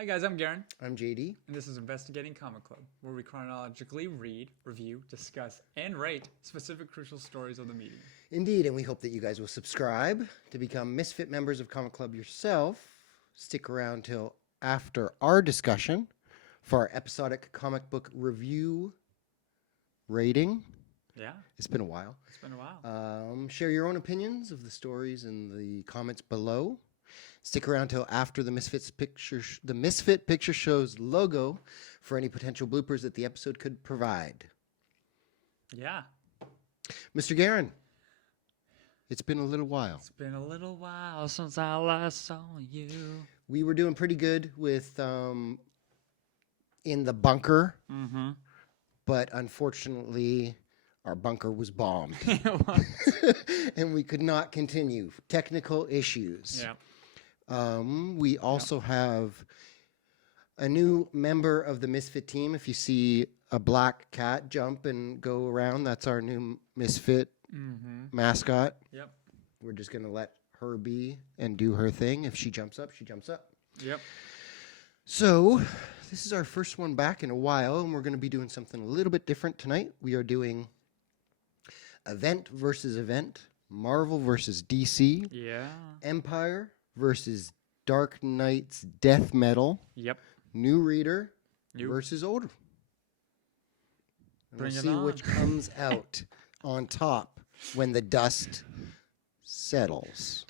Hi guys, I'm Garen, I'm JD. and this is Investigating Comic Club, where we chronologically read, review, discuss, and rate specific crucial stories of the medium. Indeed, and we hope that you guys will subscribe to become Misfit members of Comic Club yourself. Stick around till after our discussion for our episodic comic book review rating. Yeah, It's been a while. it's been a while. Share your own opinions of the stories in the comments below. Stick around till after the Misfit Picture Show's logo for any potential bloopers that the episode could provide. Yeah. Mr. Garen, it's been a little while. It's been a little while since I last saw you. We were doing pretty good with In the Bunker, Mm-hmm. but unfortunately our bunker was bombed and we could not continue. Technical issues. Yeah. We also have a new member of the Misfit team. If you see a black cat jump and go around, that's our new Misfit mascot. Yep. We're just going to let her be and do her thing. If she jumps up, she jumps up. Yep. So this is our first one back in a while, and we're going to be doing something a little bit different tonight. We are doing event versus event, Marvel versus DC, Yeah. Empyre versus Dark Knight's Death Metal, Yep. new reader New. versus old. And Bring we'll it see on. which comes out on top when the dust settles.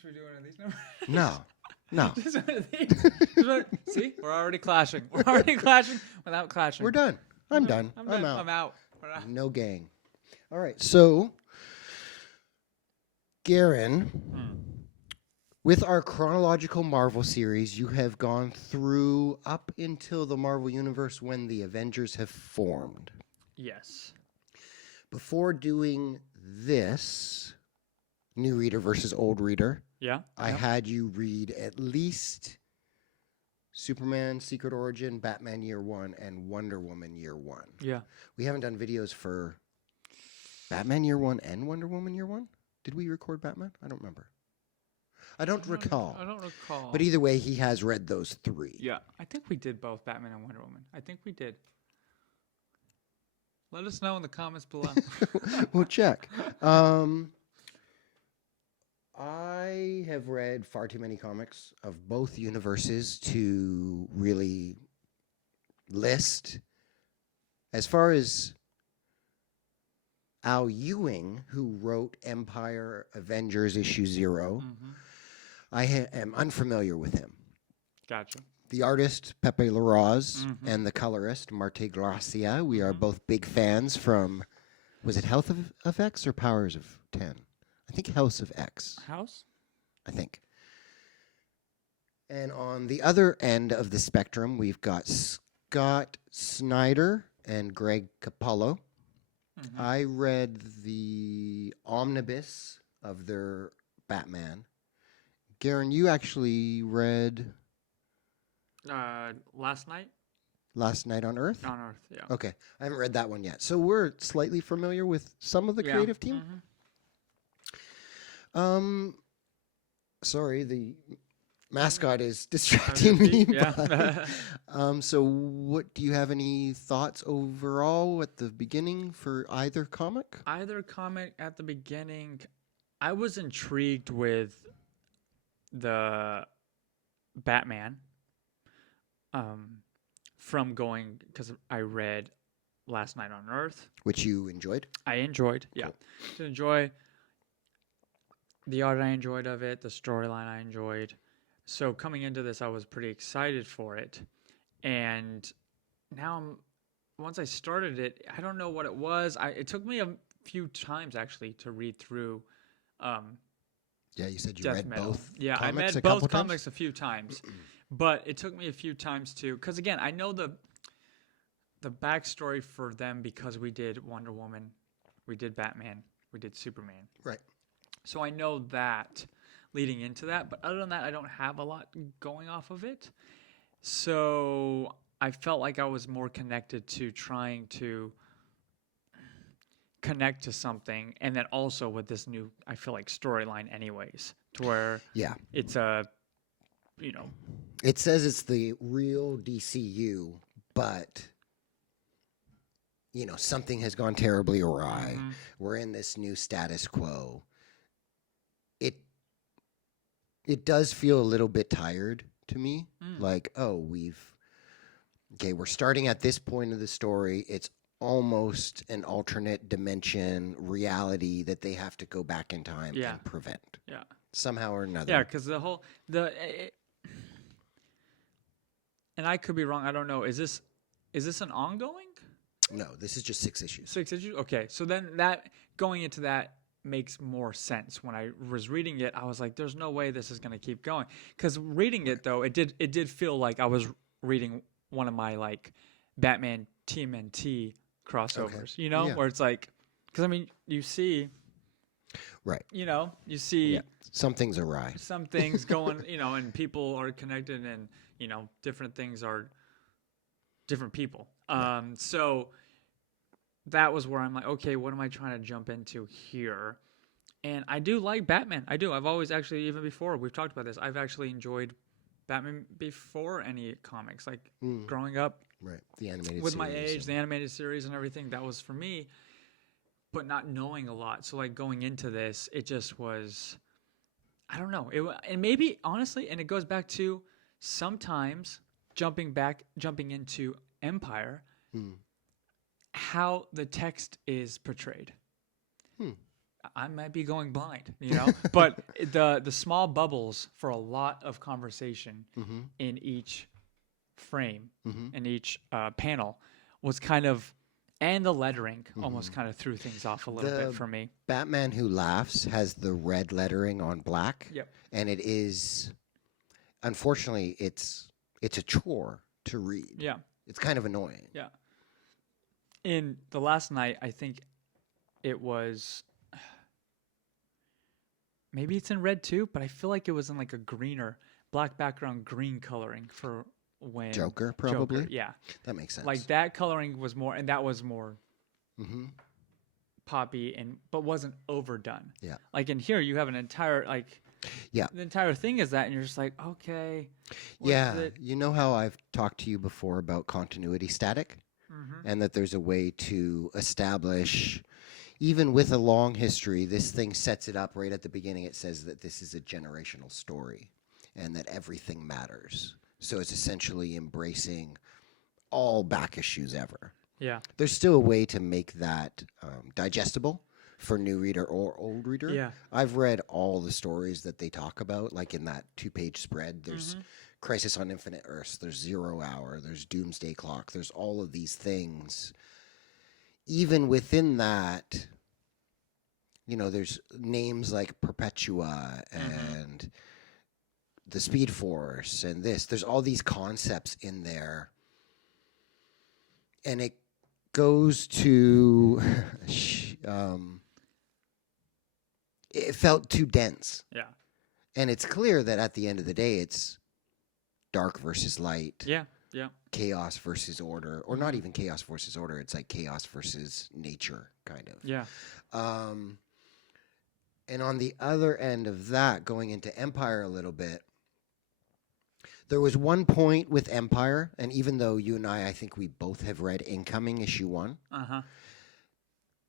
Should we do one of these numbers? No. Just one of these. See, we're already clashing. We're already clashing without clashing. We're done. I'm done. I'm I'm done. out. I'm out. We're out. No gang. All right. So, Garen, with our chronological Marvel series, you have gone through up until the Marvel Universe when the Avengers have formed. Yes. Before doing this, new reader versus old reader, Yeah. I had you read at least Superman Secret Origin, Batman Year One, and Wonder Woman Year One. Yeah. We haven't done videos for Batman Year One and Wonder Woman Year One. Did we record Batman? I don't remember. I don't recall. I don't recall. But either way, he has read those three. Yeah, I think we did both Batman and Wonder Woman. I think we did. Let us know in the comments below. We'll check. I have read far too many comics of both universes to really list. As far as Al Ewing, who wrote Empyre Avengers issue 0, I am unfamiliar with him. Gotcha. The artist, Pepe Larraz, and the colorist, Marte Gracia, we are both big fans from, was it Health of X or Powers of 10? I think House of X. House? I think. And on the other end of the spectrum, we've got Scott Snyder and Greg Capullo. I read the omnibus of their Batman. Garen, you actually read Last night? Last Night on Earth? On Earth, yeah. Okay, I haven't read that one yet. So we're slightly familiar with some of the creative team. Sorry, the mascot is distracting me. Yeah. So what, do you have any thoughts overall at the beginning for either comic? Either comic at the beginning, I was intrigued with the Batman from going, because I read Last Night on Earth. Which you enjoyed? I enjoyed, yeah. Cool. To enjoy the art I enjoyed of it, the storyline I enjoyed. So coming into this, I was pretty excited for it. And now, once I started it, I don't know what it was. It took me a few times, actually, to read through Yeah, you said you Death read Metal. both. Yeah, I comics read a couple both times? comics a few times. But it took me a few times to, because again, I know the backstory for them because we did Wonder Woman, we did Batman, we did Superman. Right. So I know that leading into that, but other than that, I don't have a lot going off of it. So I felt like I was more connected to trying to connect to something, and then also with this new, I feel like, storyline anyways, to where Yeah. it's a you know, It says it's the real DCU, but something has gone terribly awry. mhm. We're in this new status quo. It does feel a little bit tired to me. Like, we're starting at this point of the story. It's almost an alternate dimension reality that they have to go back in time Yeah. and prevent Yeah. somehow or another. Yeah, because and I could be wrong. I don't know. Is this an ongoing? No, this is just 6 issues. 6 issues? Okay. So then that going into that makes more sense. When I was reading it, I was like, there's no way this is going to keep going. Because reading it though, it did feel like I was reading one of my like Batman TMNT crossovers, Yeah. where it's like, because I mean, you see, Right. You see Some things awry. some things going, and people are connected, and different things are different people. So that was where I'm like, okay, what am I trying to jump into here? And I do like Batman. I do. I've always actually, even before we've talked about this, I've actually enjoyed Batman before any comics. Like growing up, Right. The animated with series. my age, the animated series and everything, that was for me. But not knowing a lot, so like going into this, it just was, I don't know. And maybe honestly, and it goes back to sometimes jumping into Empire, how the text is portrayed. I might be going blind, but the small bubbles for a lot of conversation in each frame, in each panel, was kind of, and the lettering almost kind of threw things off a little bit for me. Batman Who Laughs has the red lettering on black. Yep. And it is, unfortunately, it's a chore to read. Yeah. It's kind of annoying. Yeah. In the last night, I think it was, maybe it's in red too, but I feel like it was in like a greener, black background, green coloring for when Joker, probably. Yeah. That makes sense. Like that coloring was more, and that was more poppy, but wasn't overdone. Yeah. Like in here, you have an entire Yeah. the entire thing is that, and you're just like, okay. Yeah. You know how I've talked to you before about continuity static? And that there's a way to establish, even with a long history, this thing sets it up right at the beginning. It says that this is a generational story and that everything matters. So it's essentially embracing all back issues ever. Yeah. There's still a way to make that digestible for new reader or old reader. Yeah. I've read all the stories that they talk about, like in that 2-page spread. There's Crisis on Infinite Earths, there's 0 Hour, there's Doomsday Clock, there's all of these things. Even within that, there's names like Perpetua and the Speed Force and this. There's all these concepts in there. And it goes to, it felt too dense. Yeah. And it's clear that at the end of the day, it's dark versus light. Yeah. Yeah. Chaos versus order. Or not even chaos versus order. It's like chaos versus nature, kind of. Yeah. And on the other end of that, going into Empire a little bit, there was one point with Empire, and even though you and I think we both have read Incoming issue 1,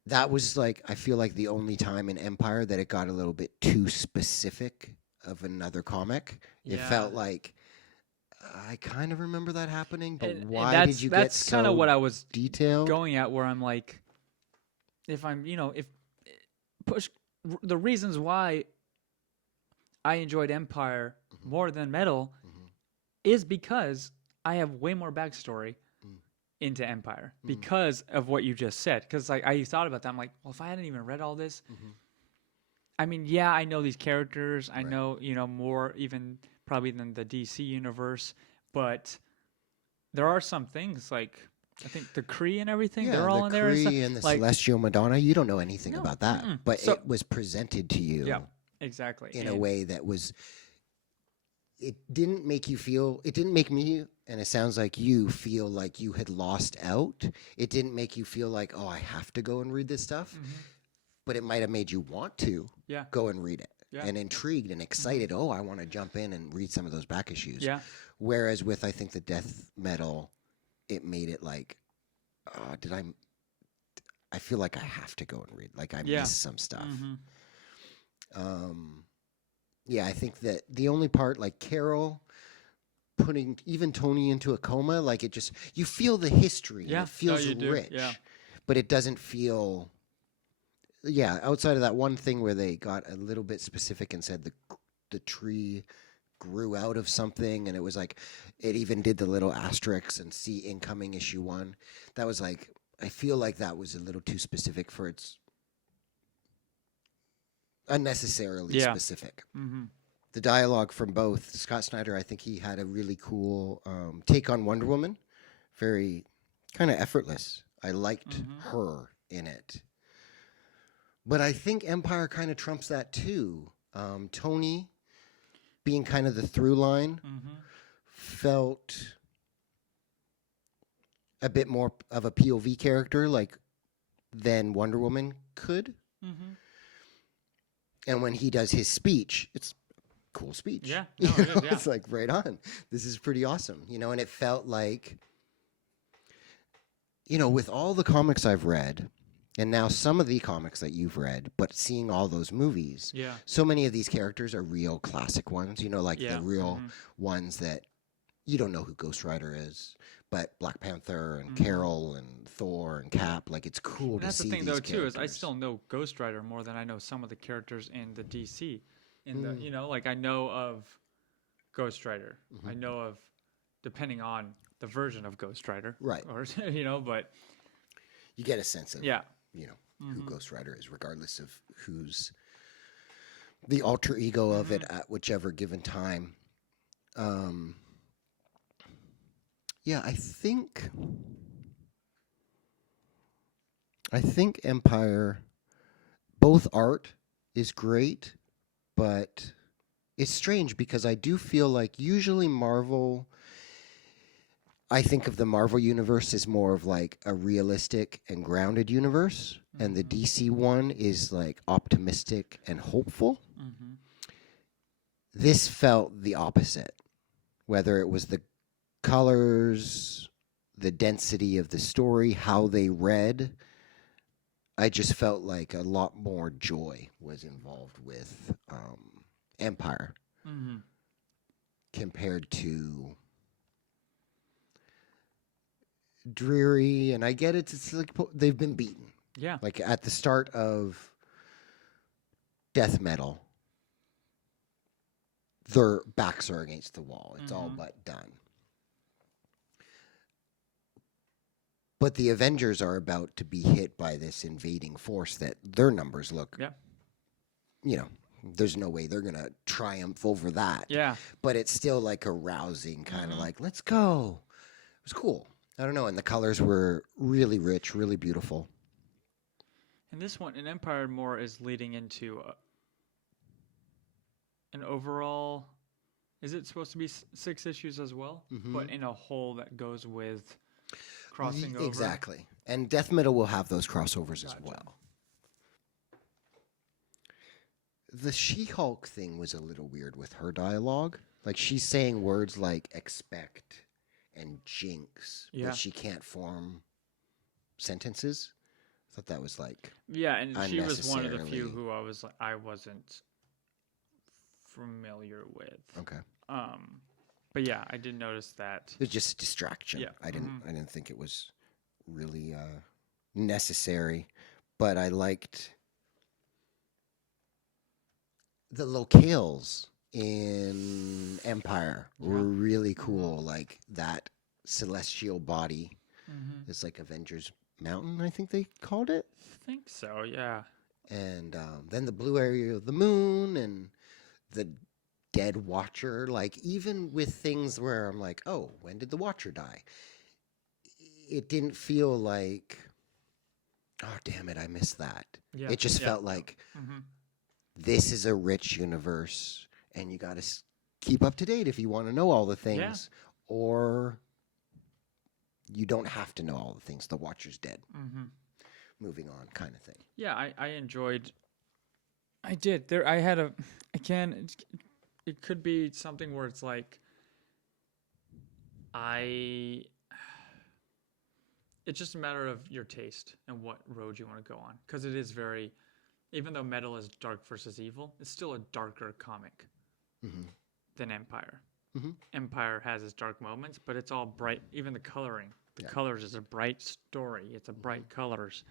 that was like, I feel like the only time in Empire that it got a little bit too specific of another comic. It felt like, I kind of remember that happening, but why did you get so That's kind of what I was detailed? going at, where I'm like, if I'm, if push the reasons why I enjoyed Empire more than Metal is because I have way more backstory into Empire because of what you just said. Because like I thought about that, I'm like, well, if I hadn't even read all this, I mean, yeah, I know these characters, I know more even probably than the DC universe, but there are some things like I think the Kree and everything, they're all in there. The Kree and the Celestial Madonna, you don't know anything about that, but it was presented to you. Yeah, exactly. In a way that was. It didn't make you feel, it didn't make me, and it sounds like you feel like you had lost out. It didn't make you feel like, oh, I have to go and read this stuff. But it might have made you want to go and read it. and intrigued and excited. Oh, I want to jump in and read some of those back issues. Yeah. Whereas with, I think, the death metal, it made it like, I feel like I have to go and read. Like I missed some stuff. Yeah, I think that the only part, like Carol putting even Tony into a coma, like it just, you feel the history. Yeah. And it feels rich. Yeah. But it doesn't feel, outside of that one thing where they got a little bit specific and said the tree grew out of something, and it was like, it even did the little asterisks and see incoming issue 1. That was like, I feel like that was a little too specific for its unnecessarily specific. The dialogue from both Scott Snyder, I think he had a really cool take on Wonder Woman, very kind of effortless. I liked her in it. But I think Empyre kind of trumps that too. Tony being kind of the through line felt a bit more of a POV character like than Wonder Woman could. And when he does his speech, it's a cool speech. Yeah. No, it is, yeah. It's like, right on. This is pretty awesome. And it felt like, with all the comics I've read, and now some of the comics that you've read, but seeing all those movies, so many of these characters are real classic ones, the real ones that you don't know who Ghost Rider is, but Black Panther and Carol and Thor and Cap, like it's cool to see. That's the thing, these though, too, is I characters. still know Ghost Rider more than I know some of the characters in the DC. Like I know of Ghost Rider. I know of, depending on the version of Ghost Rider, Right. Or but You get a sense of, who Ghost Rider is, regardless of who's the alter ego of it at whichever given time. I think Empyre, both art is great, but it's strange because I do feel like usually Marvel, I think of the Marvel universe as more of like a realistic and grounded universe, and the DC one is like optimistic and hopeful. This felt the opposite, whether it was the colors, the density of the story, how they read. I just felt like a lot more joy was involved with Empyre compared to dreary. And I get it, it's like they've been beaten. Yeah. Like at the start of death metal, their backs are against the wall. It's all but done. But the Avengers are about to be hit by this invading force that their numbers look, there's no way they're going to triumph over that. Yeah. But it's still like a rousing kind of like, let's go. It was cool. I don't know. And the colors were really rich, really beautiful. And this one, an Empyre more is leading into an overall, is it supposed to be 6 issues as well? But in a whole that goes with crossing over. Exactly. And death metal will have those crossovers as well. The She-Hulk thing was a little weird with her dialogue. Like she's saying words like expect and jinx, but she can't form sentences. I thought that was like and she was one of the few who I wasn't familiar with. Okay. But yeah, I did notice that. It was just a distraction. Yeah. I didn't think it was really necessary, but I liked the locales in Empyre were really cool. Like that celestial body. It's like Avengers Mountain, I think they called it. I think so, yeah. And then the blue area of the moon and the dead Watcher. Like even with things where I'm like, oh, when did the Watcher die? It didn't feel like, oh, damn it, I missed that. Yeah. It just felt like this is a rich universe, and you got to keep up to date if you want to know all the things, or you don't have to know all the things. The Watcher's dead. Moving on, kind of thing. Yeah, I enjoyed I did. There, I had a. Again, it could be something where it's like I. It's just a matter of your taste and what road you want to go on, because it is very. Even though Metal is dark versus evil, it's still a darker comic Mm-hmm. than Empire. Mm-hmm. Empire has its dark moments, but it's all bright. Even the coloring, the Yeah. colors is a bright story. It's a bright colors,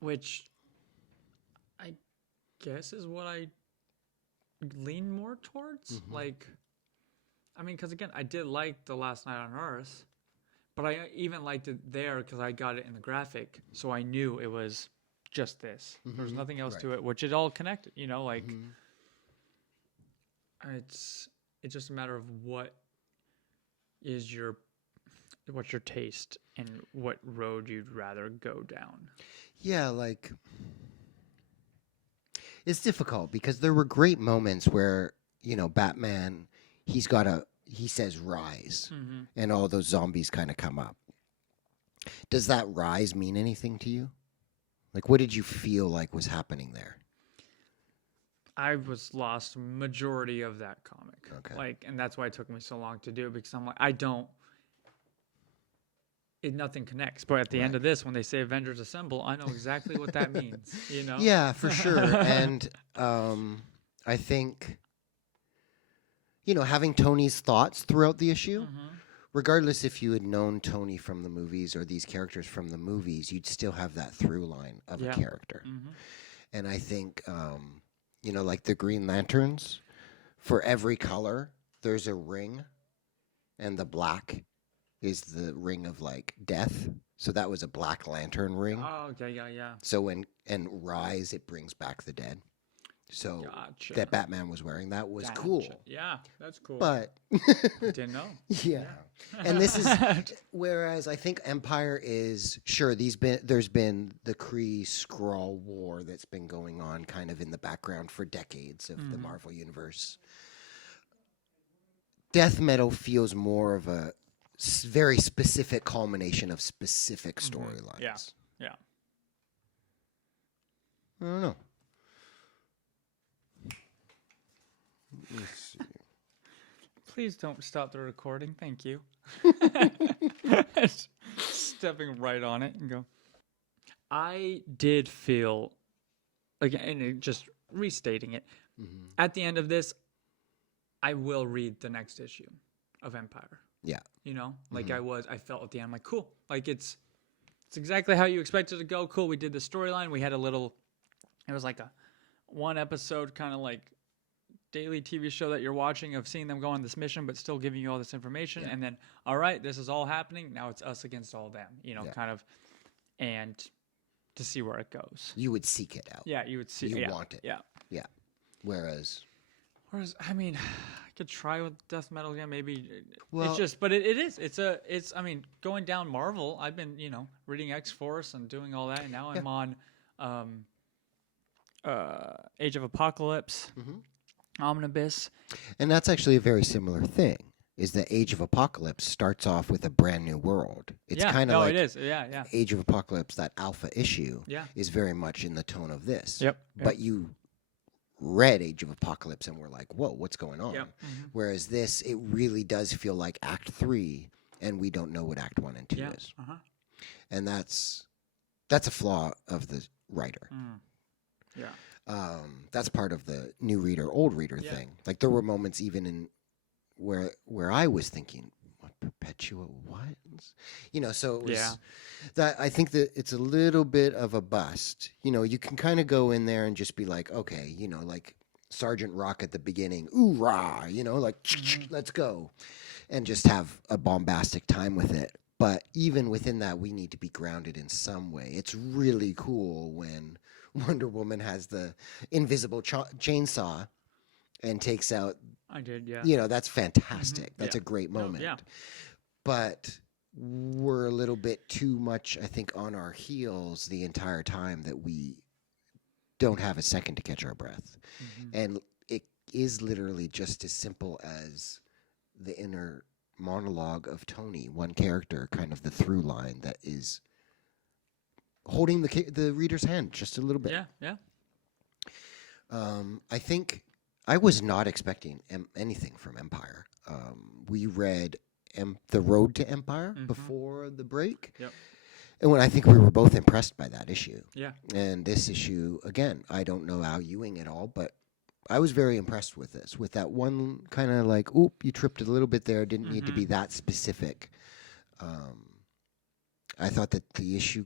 which I guess is what I lean more towards. Mhm. Like, I mean, because again, I did like The Last Night on Earth, but I even liked it there because I got it in the graphic, so I knew it was just this. There was Mhm. nothing else Right. to it, which it all connected. You know, like Mhm. it's just a matter of is your what's your taste and what road you'd rather go down. Yeah, like it's difficult because there were great moments where, Batman, he says rise Mm-hmm. and all those zombies kind of come up. Does that rise mean anything to you? Like, what did you feel like was happening there? I was lost majority of that comic. Okay. Like, and that's why it took me so long to do, because I'm like, nothing connects. But at the end Right. of this, when they say Avengers Assemble, I know exactly what that means, you know? Yeah, for sure. And I think, having Tony's thoughts throughout the issue, Mm-hmm. regardless if you had known Tony from the movies or these characters from the movies, you'd still have that through line of Yeah. a character. Mm-hmm. And I think, like the Green Lanterns, for every color, there's a ring, and the black is the ring of like death. So that was a Black Lantern ring. Oh, okay, yeah. So and Rise, it brings back the dead. So Gotcha. that Batman was wearing that was cool. Gotcha. Yeah, that's cool. But Didn't know. yeah. And this is whereas I think Empire is sure there's been the Kree Skrull war that's been going on kind of in the background for decades of the Mhm. Marvel universe. Death Metal feels more of a very specific culmination of specific storylines. Yeah. Yeah. I don't know. Let me see. Please don't stop the recording. Thank you. Stepping right on it and go. I did feel, again, just restating it, Mhm. at the end of this, I will read the next issue of Empire. Yeah. You know, like Mhm. I felt at the end, I'm like, cool. Like it's exactly how you expected it to go. Cool. We did the storyline. We had it was like a one episode kind of like daily TV show that you're watching of seeing them go on this mission, but still giving you all this information. Yeah. And then, all right, this is all happening. Now it's us against all them, Yeah. kind of, and to see where it goes. You would seek it out. Yeah, you would see. You yeah, want it. Yeah. Yeah. Whereas I mean, I could try with death metal again. Maybe Well- it's just, but it is. It's. I mean, going down Marvel. I've been, reading X Force and doing all that, and now I'm on, Age of Apocalypse, Mhm. Omnibus. And that's actually a very similar thing. Is that Age of Apocalypse starts off with a brand new world. It's yeah, kind of no, like it is. Yeah. Age of Apocalypse, that alpha issue, Yeah. is very much in the tone of this. Yep. But you read Age of Apocalypse and were like, whoa, what's going on? Yep. Mhm. Whereas this, it really does feel like Act 3, and we don't know what Act 1 and 2 Yeah. is. Uh huh. And that's a flaw of the writer. Yeah. That's part of the new reader, old reader Yeah. thing. Like there were moments even in where I was thinking, what Perpetua, what? So it was Yeah. that I think that it's a little bit of a bust. You can kind of go in there and just be like, okay, like Sergeant Rock at the beginning, ooh rah, like let's go, and just have a bombastic time with it. But even within that, we need to be grounded in some way. It's really cool when Wonder Woman has the invisible chainsaw and takes out. I did. Yeah. That's fantastic. Mhm. That's Yeah. a great No, moment. yeah. But we're a little bit too much, I think, on our heels the entire time that we don't have a second to catch our breath. Mhm. And it is literally just as simple as the inner monologue of Tony, one character, kind of the through line that is holding the reader's hand just a little bit. Yeah, yeah. I think I was not expecting anything from Empire. We read The Road to Empire before the break. Yep. And I think we were both impressed by that issue. Yeah. And this issue, again, I don't know Al Ewing at all, but I was very impressed with this. With that one kind of like, oop, you tripped a little bit there. Didn't need to be that specific. I thought that the issue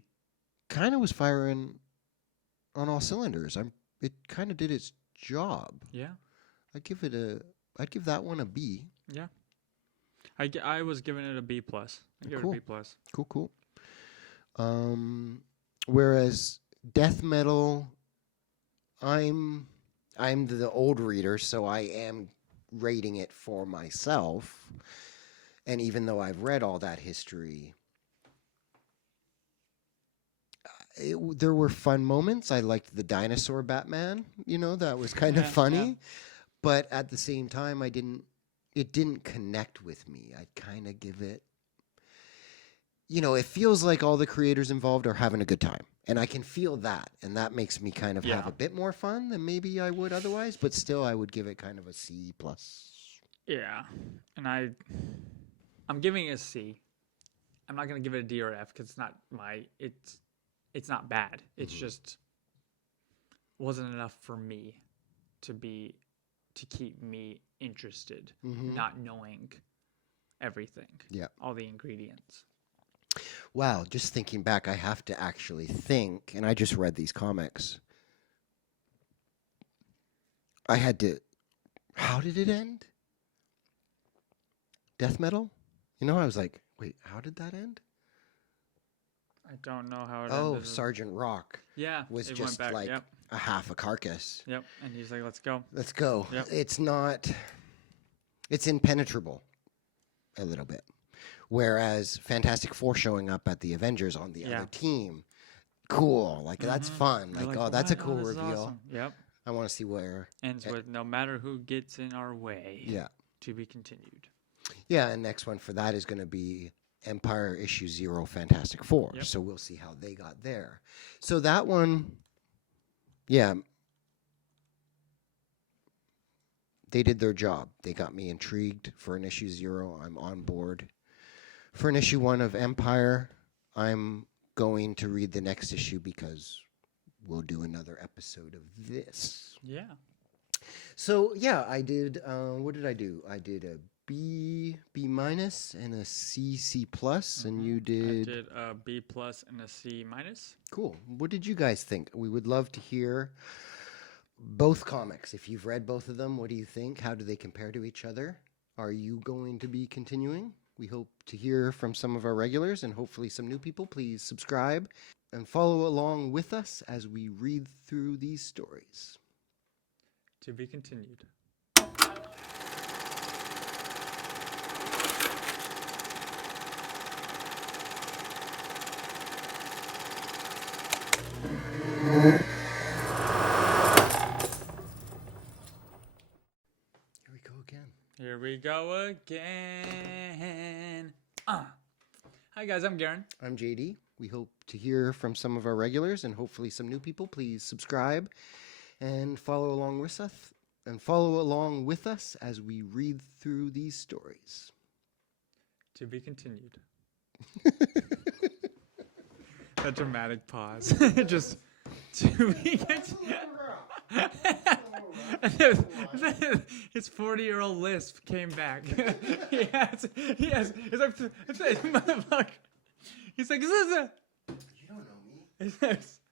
kind of was firing on all cylinders. It kind of did its job. Yeah. I'd give that one a B. Yeah. I was giving it a B plus. I give it a B plus. Cool. Whereas Death Metal, I'm the old reader, so I am rating it for myself. And even though I've read all that history, there were fun moments. I liked the dinosaur Batman. That was kind of funny. Yeah. But at the same time, it didn't connect with me. I'd kind of give it, it feels like all the creators involved are having a good time. And I can feel that. And that makes me kind of have a bit more fun than maybe I would otherwise. But still, I would give it kind of a C+. Yeah. And I'm giving it a C. I'm not going to give it a D or F because it's not bad. It's just wasn't enough for me to keep me interested, not knowing everything. Yeah. All the ingredients. Wow, just thinking back, I have to actually think, and I just read these comics. I had to, how did it end? Death Metal? I was like, wait, how did that end? I don't know how it ended. Oh, Sergeant Rock. Yeah. Was just like a half a carcass. Yep. And he's like, let's go. Let's go. Yep. It's impenetrable a little bit. Whereas Fantastic Four showing up at the Avengers on the other team, cool. Like, that's fun. Like, that's a cool reveal. Awesome. Yep. I want to see where. Ends with no matter who gets in our way. Yeah. To be continued. Yeah, and next one for that is going to be Empire issue 0 Fantastic Four. Yep. So we'll see how they got there. So that one, yeah, they did their job. They got me intrigued for an issue 0. I'm on board. For an issue 1 of Empire, I'm going to read the next issue because we'll do another episode of this. Yeah. So, yeah, I did, what did I do? I did a B minus and a C plus, and you did? I did a B plus and a C minus. Cool. What did you guys think? We would love to hear both comics. If you've read both of them, what do you think? How do they compare to each other? Are you going to be continuing? We hope to hear from some of our regulars and hopefully some new people. Please subscribe and follow along with us as we read through these stories. To be continued. Here we go again. Hi guys, I'm Garen. I'm JD. We hope to hear from some of our regulars and hopefully some new people. Please subscribe and follow along with us as we read through these stories. To be continued. A dramatic pause. Just to be continued. His 40-year-old lisp came back. yes. It's like, motherfucker. He's like, is this a... You don't know me.